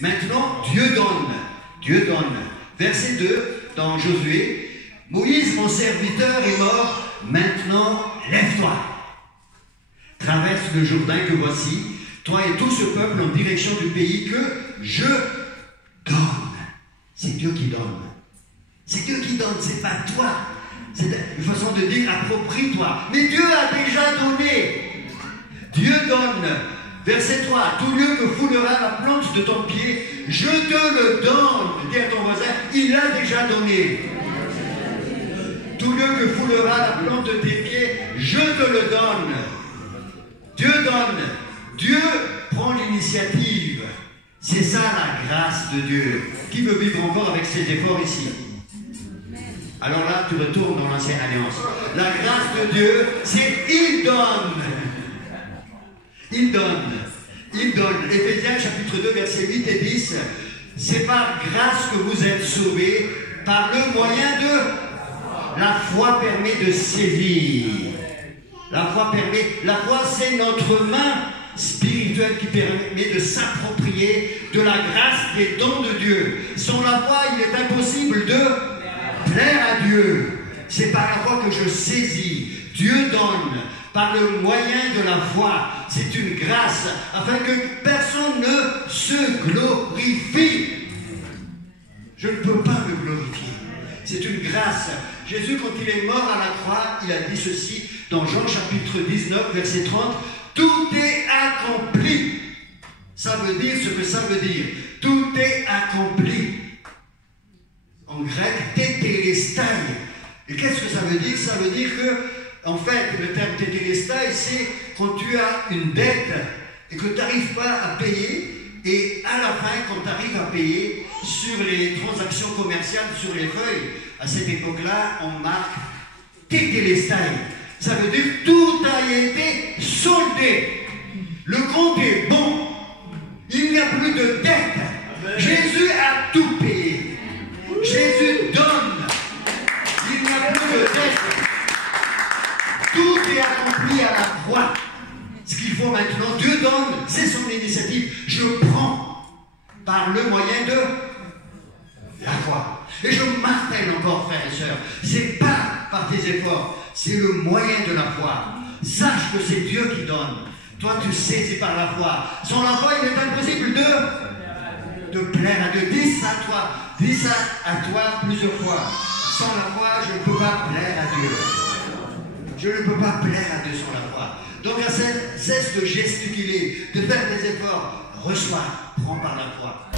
Maintenant, Dieu donne. Dieu donne. Verset 2, dans Josué. Moïse, mon serviteur, est mort. Maintenant, lève-toi. Traverse le Jourdain que voici, toi et tout ce peuple en direction du pays que je donne. C'est Dieu qui donne. C'est Dieu qui donne, c'est pas toi. C'est une façon de dire approprie-toi. Mais Dieu a déjà donné. Dieu donne. Verset 3. Tout lieu que foulera la plante de ton pied, je te le donne. Dis à ton voisin, il l'a déjà donné. Tout lieu que foulera la plante de tes pieds, je te le donne. Dieu donne. Dieu prend l'initiative. C'est ça la grâce de Dieu. Qui veut vivre encore avec ses efforts ici? Alors là, tu retournes dans l'ancienne alliance. La grâce de Dieu, c'est il donne. Il donne. Il donne. Éphésiens chapitre 2, versets 8 et 10. C'est par grâce que vous êtes sauvés, par le moyen de... La foi permet de saisir. La foi permet... La foi, c'est notre main spirituelle qui permet de s'approprier de la grâce des dons de Dieu. Sans la foi, il est impossible de plaire à Dieu. C'est par la foi que je saisis. Dieu donne par le moyen de la foi. C'est une grâce afin que personne ne se glorifie. Je ne peux pas me glorifier. C'est une grâce. Jésus, quand il est mort à la croix, il a dit ceci dans Jean chapitre 19, verset 30. Tout est accompli. Ça veut dire ce que ça veut dire. Tout est accompli. En grec, tétélestai. Et qu'est-ce que ça veut dire? Ça veut dire que, en fait, le terme tétélestai, c'est quand tu as une dette et que tu n'arrives pas à payer, et à la fin, quand tu arrives à payer, sur les transactions commerciales, sur les feuilles, à cette époque-là, on marque tétélestai. Ça veut dire que tout a été soldé. Le compte est bon. Il n'y a plus de dette. Jésus a tout payé. Jésus donne. Il n'y a plus de dette. Tout est accompli à la croix. Ce qu'il faut maintenant, Dieu donne, c'est son initiative. Je prends par le moyen de la foi. Et je martèle encore, frères et sœurs, c'est pas par tes efforts, c'est le moyen de la foi. Sache que c'est Dieu qui donne. Toi, tu sais, c'est par la foi. Sans la foi, il est impossible de plaire à Dieu. Dis ça à toi. Dis ça à toi plusieurs fois. Sans la foi, je ne peux pas plaire à Dieu. Je ne peux pas plaire à Dieu sans la foi. Donc, cesse de gesticuler, de faire des efforts. Reçois, prends par la foi.